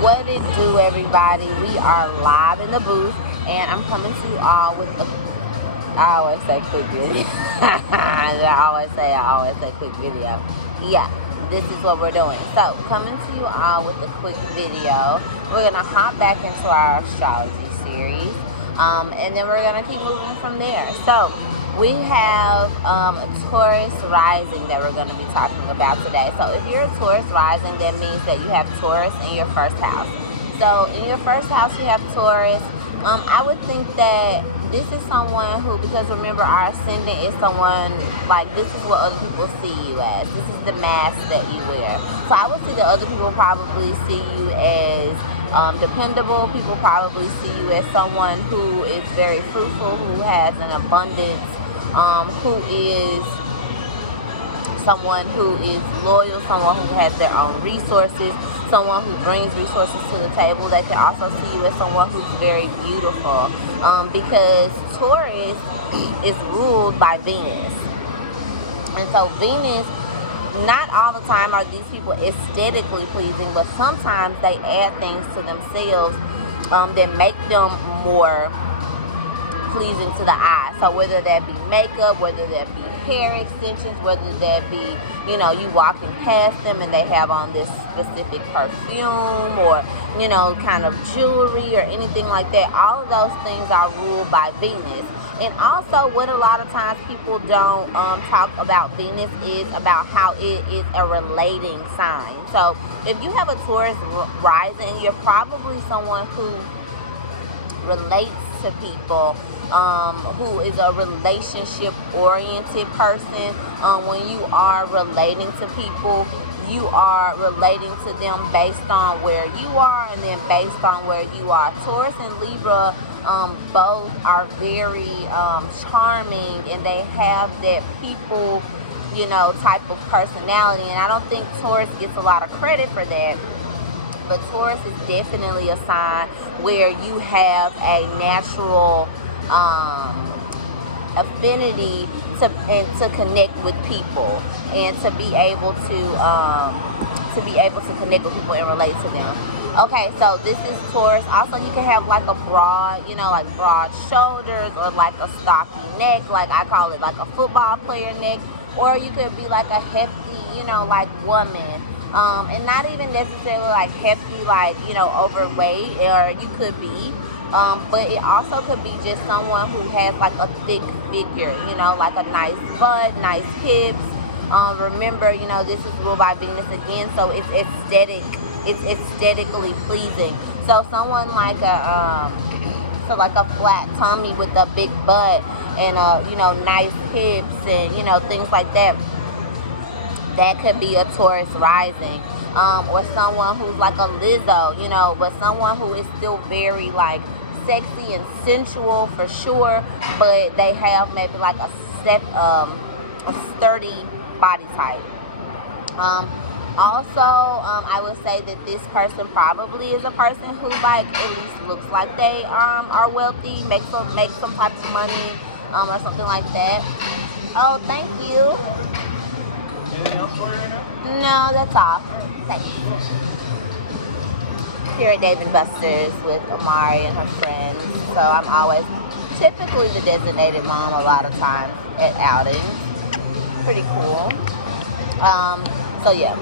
What it do, everybody? We are live in the booth, and I'm coming to you all with a, I always say quick video. I always say quick video. Yeah, this is what we're doing. So, coming to you all with a quick video. We're going to hop back into our astrology series, and then we're going to keep moving from there. So, we have a Taurus rising that we're going to be talking about today. So if you're a Taurus rising, that means that you have Taurus in your first house. So in your first house, you have Taurus. I would think that this is someone who, because remember, our ascendant is someone, like, this is what other people see you as. This is the mask that you wear. So I would say that other people probably see you as dependable. People probably see you as someone who is very fruitful, who has an abundance, who is someone who is loyal, someone who has their own resources, someone who brings resources to the table. They can also see you as someone who's very beautiful, because Taurus is ruled by Venus. And so Venus, not all the time are these people aesthetically pleasing, but sometimes they add things to themselves that make them more pleasing to the eye. So whether that be makeup, whether that be hair extensions, whether that be, you know, you walking past them and they have on this specific perfume or, you know, kind of jewelry or anything like that, all of those things are ruled by Venus. And also, what a lot of times people don't talk about Venus is about how it is a relating sign. So if you have a Taurus rising, you're probably someone who relates to people, who is a relationship-oriented person. When you are relating to people, you are relating to them based on where you are and then based on where you are. Taurus and Libra both are very charming, and they have that people, you know, type of personality. And I don't think Taurus gets a lot of credit for that. But Taurus is definitely a sign where you have a natural affinity to connect with people, and to be able to connect with people and relate to them. Okay, so this is Taurus. Also, you can have like a broad, you know, like broad shoulders, or like a stocky neck, like I call it like a football player neck, or you could be like a hefty, you know, like woman. And not even necessarily like hefty, like, you know, overweight, or you could be, but it also could be just someone who has like a thick figure, you know, like a nice butt, nice hips. Remember, you know, this is ruled by Venus again, so it's aesthetically pleasing. So someone like a flat tummy with a big butt and you know, nice hips and, you know, things like that. That could be a Taurus rising. Or someone who's like a Lizzo, you know, but someone who is still very like sexy and sensual for sure, but they have maybe like a sturdy body type. Also, I would say that this person probably is a person who, like, at least looks like they are wealthy, make some type of money, or something like that. Oh, thank you. No, that's all. Thanks. Here at Dave & Buster's with Amari and her friends. So I'm always typically the designated mom a lot of times at outings. Pretty cool. So yeah.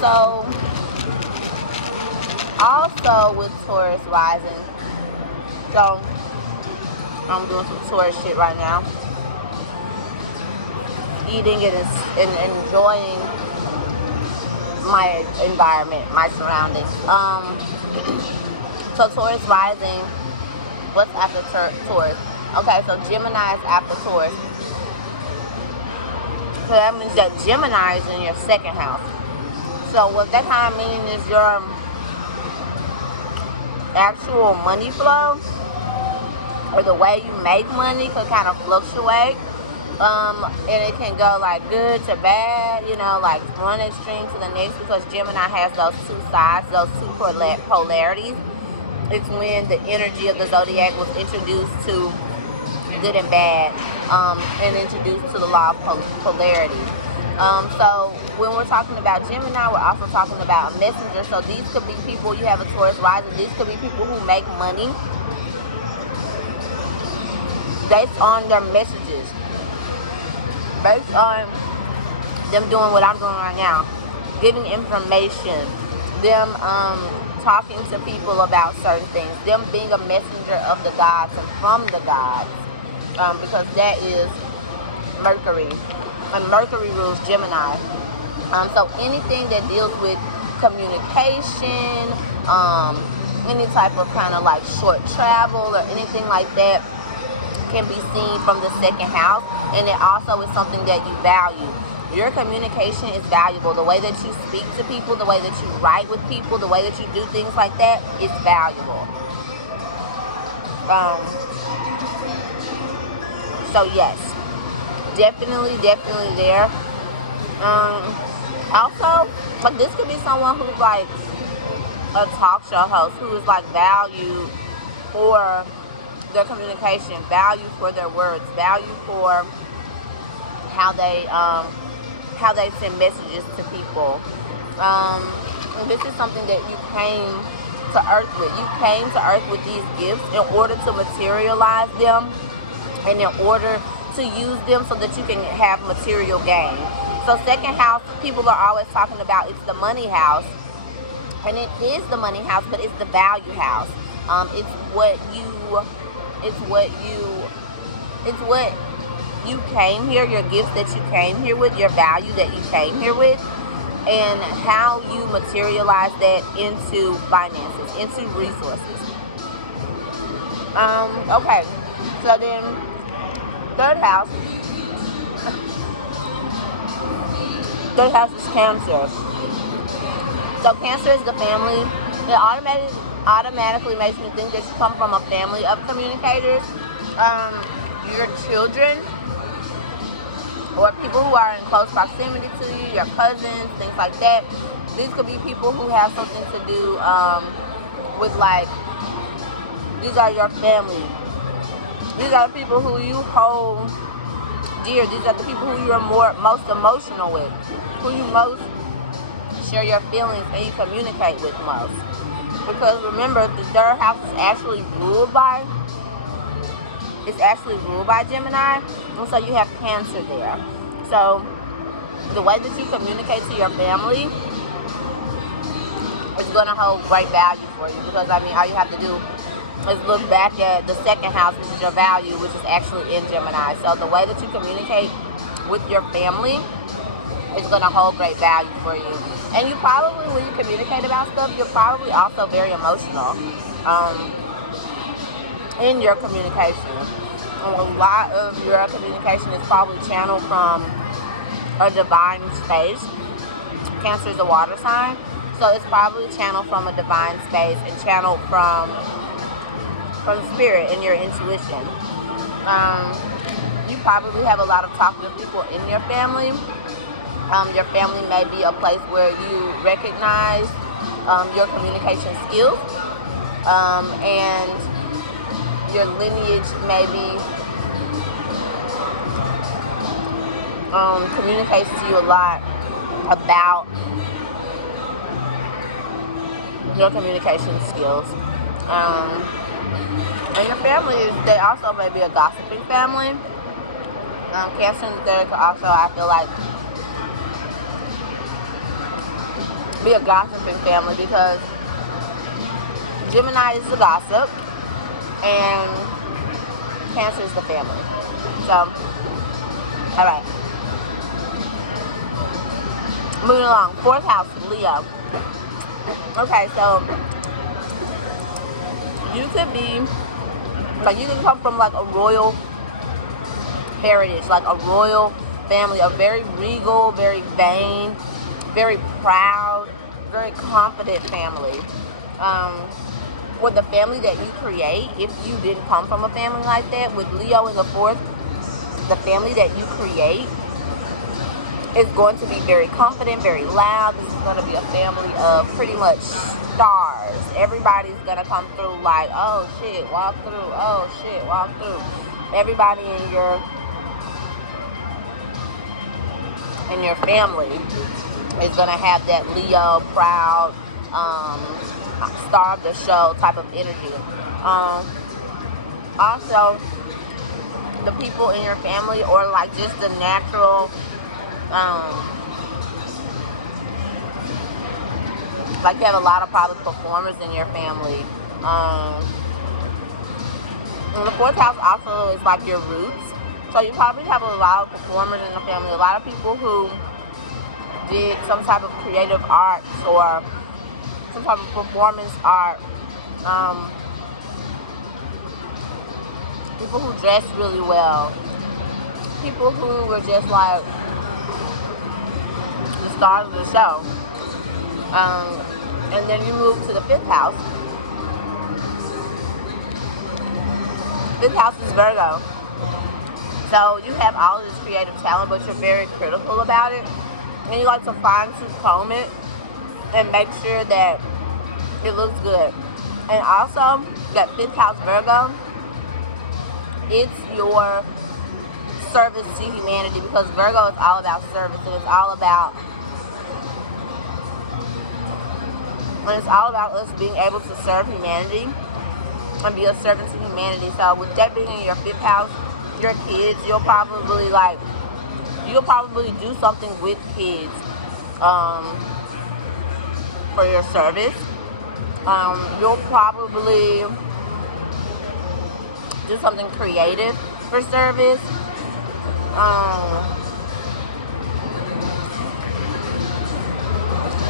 So also with Taurus rising. So I'm doing some Taurus shit right now. Eating and enjoying my environment, my surroundings. So Taurus rising, what's after Taurus? Okay, so Gemini is after Taurus. So that means that Gemini is in your second house. So what that kind of means is your actual money flow, or the way you make money, could kind of fluctuate. And it can go like good to bad, you know, like one extreme to the next, because Gemini has those two sides, those two polarities. It's when the energy of the zodiac was introduced to good and bad, and introduced to the law of polarity. So when we're talking about Gemini, we're also talking about a messenger. So these could be people, you have a Taurus rising, these could be people who make money based on their messages, based on them doing what I'm doing right now, giving information, them talking to people about certain things, them being a messenger of the gods and from the gods, because that is Mercury, and Mercury rules Gemini. So anything that deals with communication, any type of kind of like short travel or anything like that can be seen from the second house, and it also is something that you value. Your communication is valuable. The way that you speak to people, the way that you write with people, the way that you do things like that is valuable. So yes, definitely there. Also, but this could be someone who's like a talk show host, who is like valued for their communication, value for their words, value for how they send messages to people. And this is something that you came to Earth with. You came to Earth with these gifts in order to materialize them and in order to use them so that you can have material gain. So second house, people are always talking about it's the money house, and it is the money house, but it's the value house. It's what you came here, your gifts that you came here with, your value that you came here with, and how you materialize that into finances, into resources. Okay, so then third house is Cancer. So Cancer is the family. It automatically makes me think that you come from a family of communicators. Your children, or people who are in close proximity to you, your cousins, things like that. These could be people who have something to do with, like, these are your family. These are the people who you hold dear. These are the people who you are most emotional with, who you most share your feelings and you communicate with most. Because remember, the third house is actually ruled by Gemini, and so you have Cancer there. So the way that you communicate to your family is going to hold great value for you, because I mean, all you have to do is look back at the second house, which is your value, which is actually in Gemini. So the way that you communicate with your family is going to hold great value for you. And you probably, when you communicate about stuff, you're probably also very emotional in your communication. A lot of your communication is probably channeled from a divine space. Cancer is a water sign, so it's probably channeled from a divine space and channeled from spirit and your intuition. You probably have a lot of talkative people in your family. Your family may be a place where you recognize your communication skills, and your lineage maybe communicates to you a lot about your communication skills. And your family, they also may be a gossiping family. Cancer in the third could also, I feel like, be a gossiping family, because Gemini is the gossip and Cancer is the family. So, alright. Moving along. Fourth house, Leo. Okay, so you could be, like, you can come from like a royal heritage, like a royal family, a very regal, very vain, very proud, very confident family. With the family that you create, if you didn't come from a family like that, with Leo in the fourth, the family that you create is going to be very confident, very loud. This is going to be a family of pretty much stars. Everybody's going to come through like, oh shit, walk through, oh shit, walk through. Everybody in in your family is going to have that Leo, proud, star of the show type of energy. Also, the people in your family, or like just the natural, like you have a lot of probably performers in your family. And the fourth house also is like your roots. So you probably have a lot of performers in the family, a lot of people who did some type of creative arts or some type of performance art. People who dress really well. People who were just like the stars of the show. And then you move to the fifth house. Fifth house is Virgo. So you have all of this creative talent, but you're very critical about it. And you like to fine-tooth comb it and make sure that it looks good. And also, that fifth house Virgo, it's your service to humanity, because Virgo is all about service, and it's all about us being able to serve humanity and be a servant to humanity. So with that being in your fifth house, your kids, you'll probably do something with kids for your service. You'll probably do something creative for service.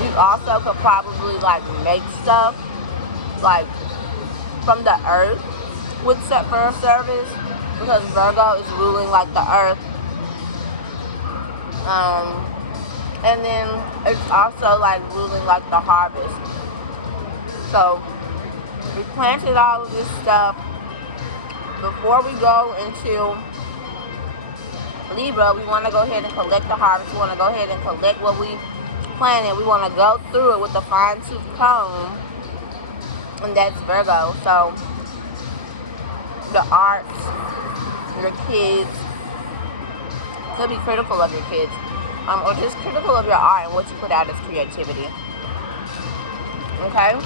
You also could probably like make stuff like from the earth with set for a service, because Virgo is ruling like the earth. And then it's also like ruling like the harvest. So we planted all of this stuff. Before we go into Libra, we want to go ahead and collect the harvest. We want to go ahead and collect what we planted. We want to go through it with a fine-tooth comb, and that's Virgo. So the arts, your kids, could be critical of your kids, or just critical of your art and what you put out as creativity. Okay,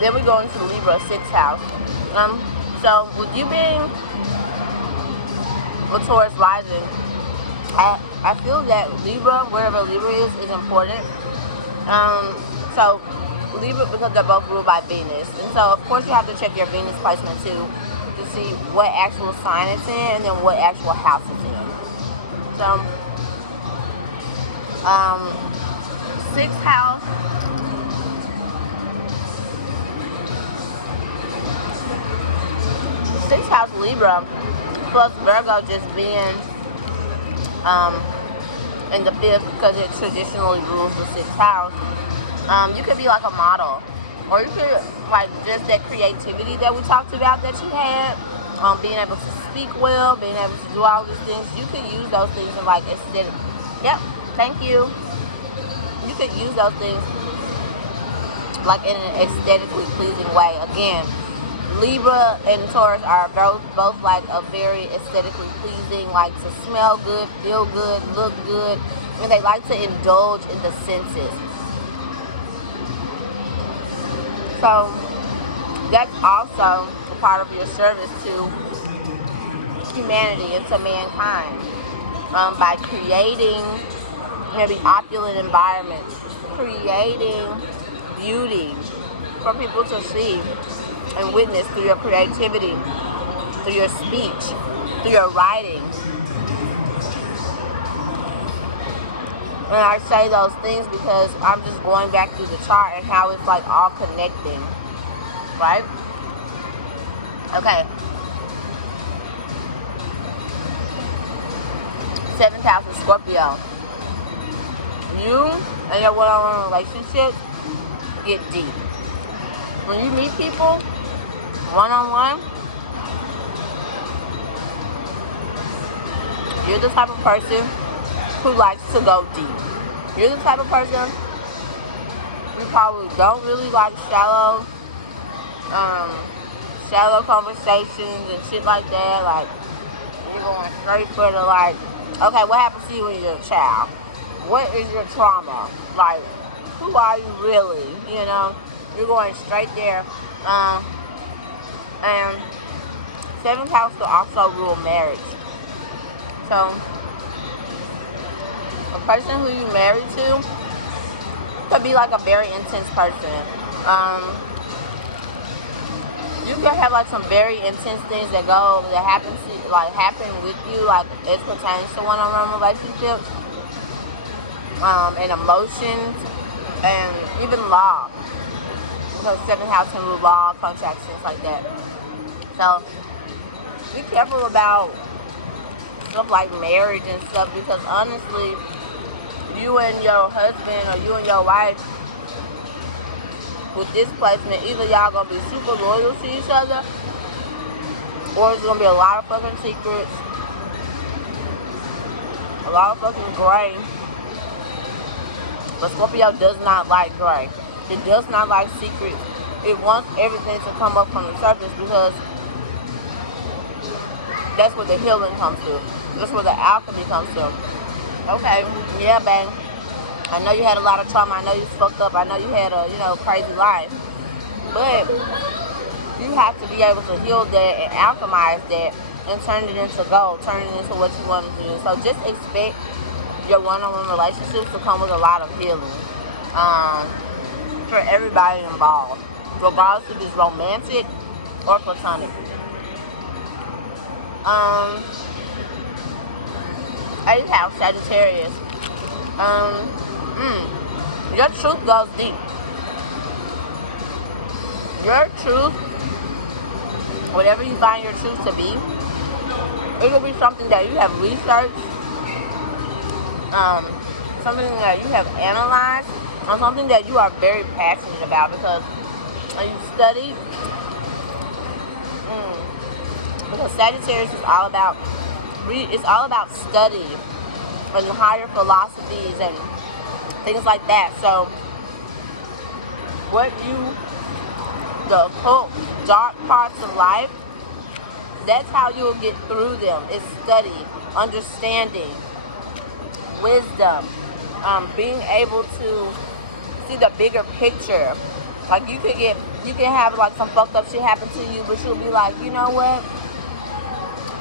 then we go into Libra, sixth house. So with you being a Taurus rising, I feel that Libra, wherever Libra is important. So Libra, because they're both ruled by Venus, and so of course you have to check your Venus placement too to see what actual sign it's in and then what actual house it's in. So sixth house, Libra plus Virgo just being in the fifth, because it traditionally rules the sixth house. You could be like a model, or you could like just that creativity that we talked about that you had, being able to speak well, being able to do all these things. You could use those things in like aesthetic. Yep, thank you. You could use those things like in an aesthetically pleasing way. Again, Libra and Taurus are both like a very aesthetically pleasing, like to smell good, feel good, look good, and they like to indulge in the senses. So that's also a part of your service to humanity and to mankind, by creating maybe opulent environments, creating beauty for people to see and witness through your creativity, through your speech, through your writing. And I say those things because I'm just going back through the chart and how it's like all connecting, right? Okay. Seventh house is Scorpio. You and your one-on-one relationships get deep. When you meet people one-on-one, you're the type of person who likes to go deep. You're the type of person who probably don't really like shallow conversations and shit like that. Like, you're going straight for the like, okay, what happened to you when you're a child? what is your trauma? Like, who are you really? You know, you're going straight there. And 7th house will also rule marriage. So, a person who you married to could be like a very intense person. You can have like some very intense things that happen with you, like it pertains to one-on-one relationships, and emotions, and even law, because 7th house can rule law, contracts, things like that. So be careful about stuff like marriage and stuff, because honestly, you and your husband or you and your wife, with this placement, either y'all gonna be super loyal to each other, or it's gonna be a lot of fucking secrets, a lot of fucking gray. But Scorpio does not like gray. It does not like secrets. It wants everything to come up from the surface, because that's where the healing comes through. That's where the alchemy comes through. Okay, yeah, bang. I know you had a lot of trauma. I know you fucked up. I know you had a, crazy life. But you have to be able to heal that and alchemize that and turn it into gold, turn it into what you want to do. So just expect your one-on-one relationships to come with a lot of healing for everybody involved, regardless if it's romantic or platonic. 8th house, Sagittarius. Your truth goes deep. Your truth, whatever you find your truth to be, it could be something that you have researched, something that you have analyzed, or something that you are very passionate about, because you study. Because Sagittarius is all about study and higher philosophies and things like that. So the occult, dark parts of life, that's how you'll get through them. Is study, understanding, wisdom, being able to see the bigger picture. Like you can have like some fucked up shit happen to you, but you'll be like, you know what?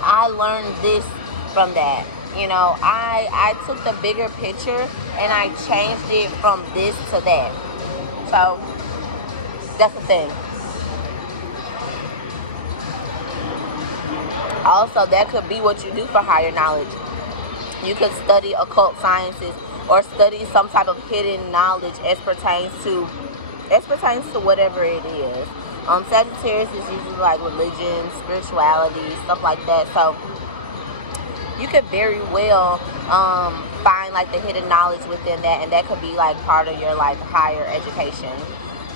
I learned this from that. I took the bigger picture and I changed it from this to that. So that's the thing. Also, that could be what you do for higher knowledge. You could study occult sciences or study some type of hidden knowledge as pertains to whatever it is. Sagittarius is usually like religion, spirituality, stuff like that. So you could very well find like the hidden knowledge within that, and that could be like part of your like higher education.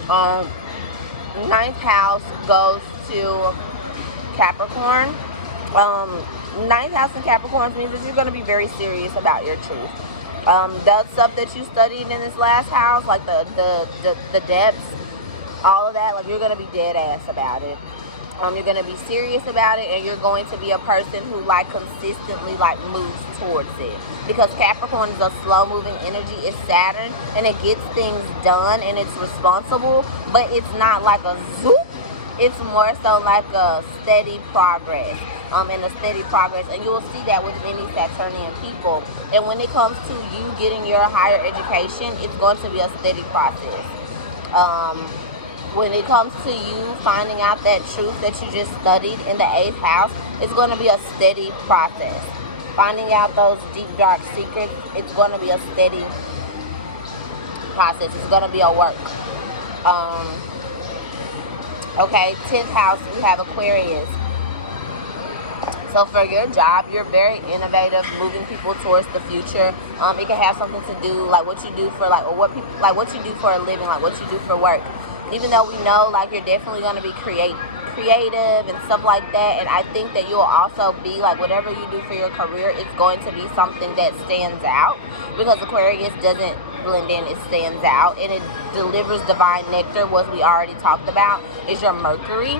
9th house goes to Capricorn. 9th house in Capricorn means that you're going to be very serious about your truth. The stuff that you studied in this last house, like the depths, all of that, like you're going to be dead ass about it. You're going to be serious about it, and you're going to be a person who like consistently like moves towards it, because Capricorn is a slow moving energy. It's Saturn, and it gets things done and it's responsible, but it's not like a zoop. It's more so like a steady progress, and a steady progress, and you will see that with many Saturnian people. And when it comes to you getting your higher education, it's going to be a steady process. When it comes to you finding out that truth that you just studied in the 8th house, it's going to be a steady process. Finding out those deep, dark secrets, it's going to be a steady process. It's going to be a work. Okay, 10th house, we have Aquarius. So for your job, you're very innovative, moving people towards the future. It can have something to do like what you do for what you do for a living, like what you do for work. Even though we know like you're definitely going to be creative and stuff like that, and I think that you'll also be like whatever you do for your career, it's going to be something that stands out, because Aquarius doesn't blend in, it stands out, and it delivers divine nectar. What we already talked about is your Mercury.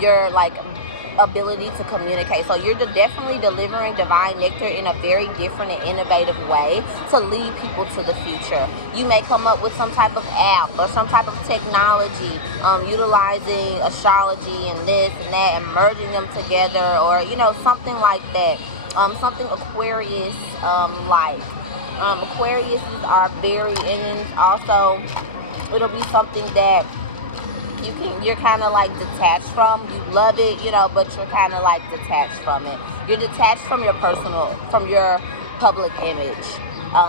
Your like ability to communicate. So you're definitely delivering divine nectar in a very different and innovative way to lead people to the future. You may come up with some type of app or some type of technology, utilizing astrology and this and that and merging them together, or something like that. Something Aquarius like. Aquariuses are very, and also it'll be something that you're kind of like detached from. You love it, but you're kind of like detached from it. You're detached from your public image.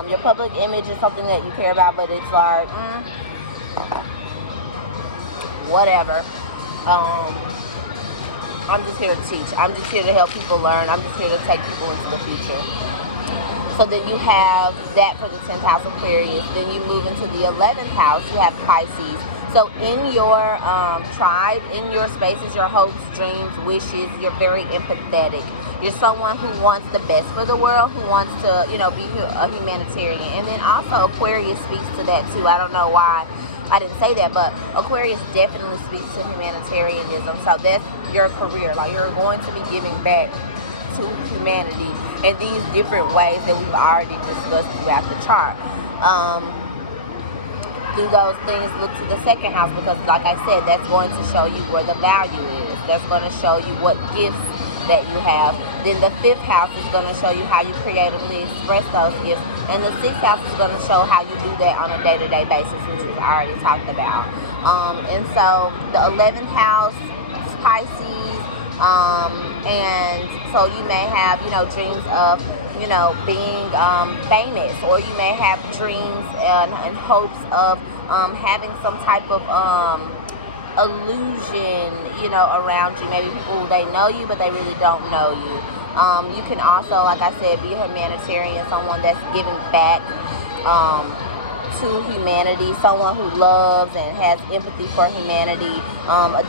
Your public image is something that you care about, but it's like, whatever. I'm just here to teach. I'm just here to help people learn. I'm just here to take people into the future. So then you have that for the 10th house Aquarius. Then you move into the 11th house. You have Pisces. So in your tribe, in your spaces, your hopes, dreams, wishes, you're very empathetic. You're someone who wants the best for the world, who wants to, be a humanitarian. And then also Aquarius speaks to that too. I don't know why I didn't say that, but Aquarius definitely speaks to humanitarianism. So that's your career. Like, you're going to be giving back to humanity in these different ways that we've already discussed throughout the chart. Through those things, look to the 2nd house, because like I said, that's going to show you where the value is. That's going to show you what gifts that you have. Then the 5th house is going to show you how you creatively express those gifts. And the 6th house is going to show how you do that on a day-to-day basis, which we've already talked about. And so the 11th house, Pisces, and so you may have, dreams of, being famous, or you may have dreams and hopes of having some type of illusion, around you. Maybe people, they know you, but they really don't know you. You can also, like I said, be a humanitarian, someone that's giving back to humanity, someone who loves and has empathy for humanity,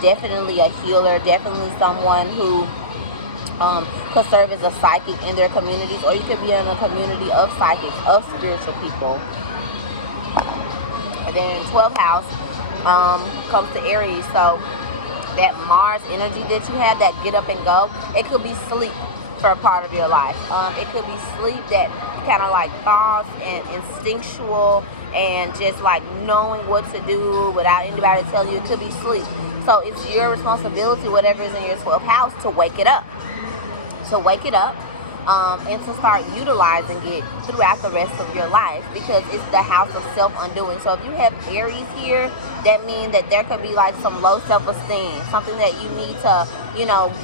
definitely a healer, definitely someone who could serve as a psychic in their communities, or you could be in a community of psychics, of spiritual people. And then 12th house comes to Aries. So that Mars energy that you have, that get up and go, it could be sleep for a part of your life. It could be sleep that kind of like thoughts and instinctual and just like knowing what to do without anybody telling you. It could be sleep. So it's your responsibility, whatever is in your 12th house, to wake it up. And to start utilizing it throughout the rest of your life, because it's the house of self-undoing. So if you have Aries here, that means that there could be like some low self-esteem, something that you need to,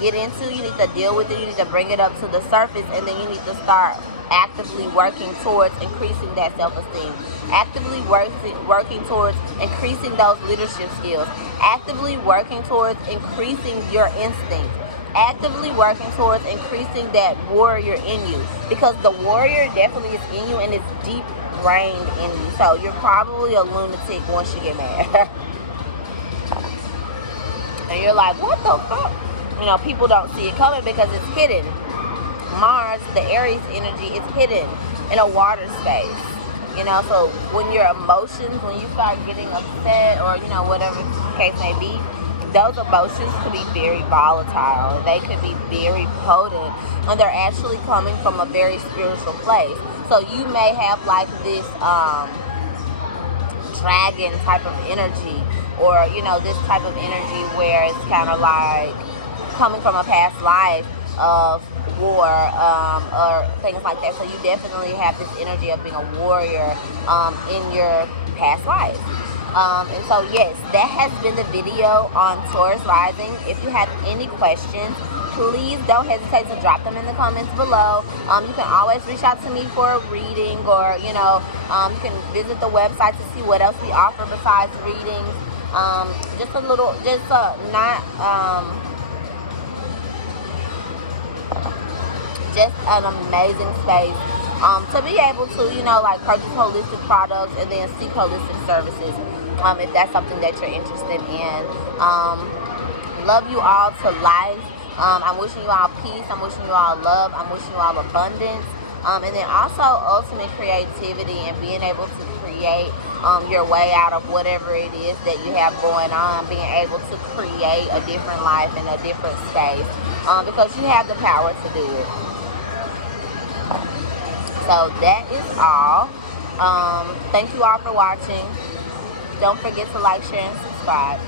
get into. You need to deal with it. You need to bring it up to the surface, and then you need to start actively working towards increasing that self-esteem, actively working towards increasing those leadership skills, actively working towards increasing your instincts, actively working towards increasing that warrior in you, because the warrior definitely is in you and it's deep brained in you. So you're probably a lunatic once you get mad. And you're like, what the fuck? People don't see it coming because it's hidden. Mars, the Aries energy, is hidden in a water space. So when your emotions, when you start getting upset, or whatever the case may be, those emotions could be very volatile. They could be very potent, and they're actually coming from a very spiritual place. So you may have like this dragon type of energy, or this type of energy where it's kind of like coming from a past life of war, or things like that. So you definitely have this energy of being a warrior in your past life. And so yes, that has been the video on Taurus rising. If you have any questions, please don't hesitate to drop them in the comments below. You can always reach out to me for a reading, or you can visit the website to see what else we offer besides readings. Just an amazing space to be able to, like purchase holistic products and then seek holistic services, if that's something that you're interested in. Love you all to life. I'm wishing you all peace. I'm wishing you all love. I'm wishing you all abundance. And then also ultimate creativity and being able to create your way out of whatever it is that you have going on, being able to create a different life in a different space, because you have the power to do it. So that is all. Thank you all for watching. Don't forget to like, share, and subscribe.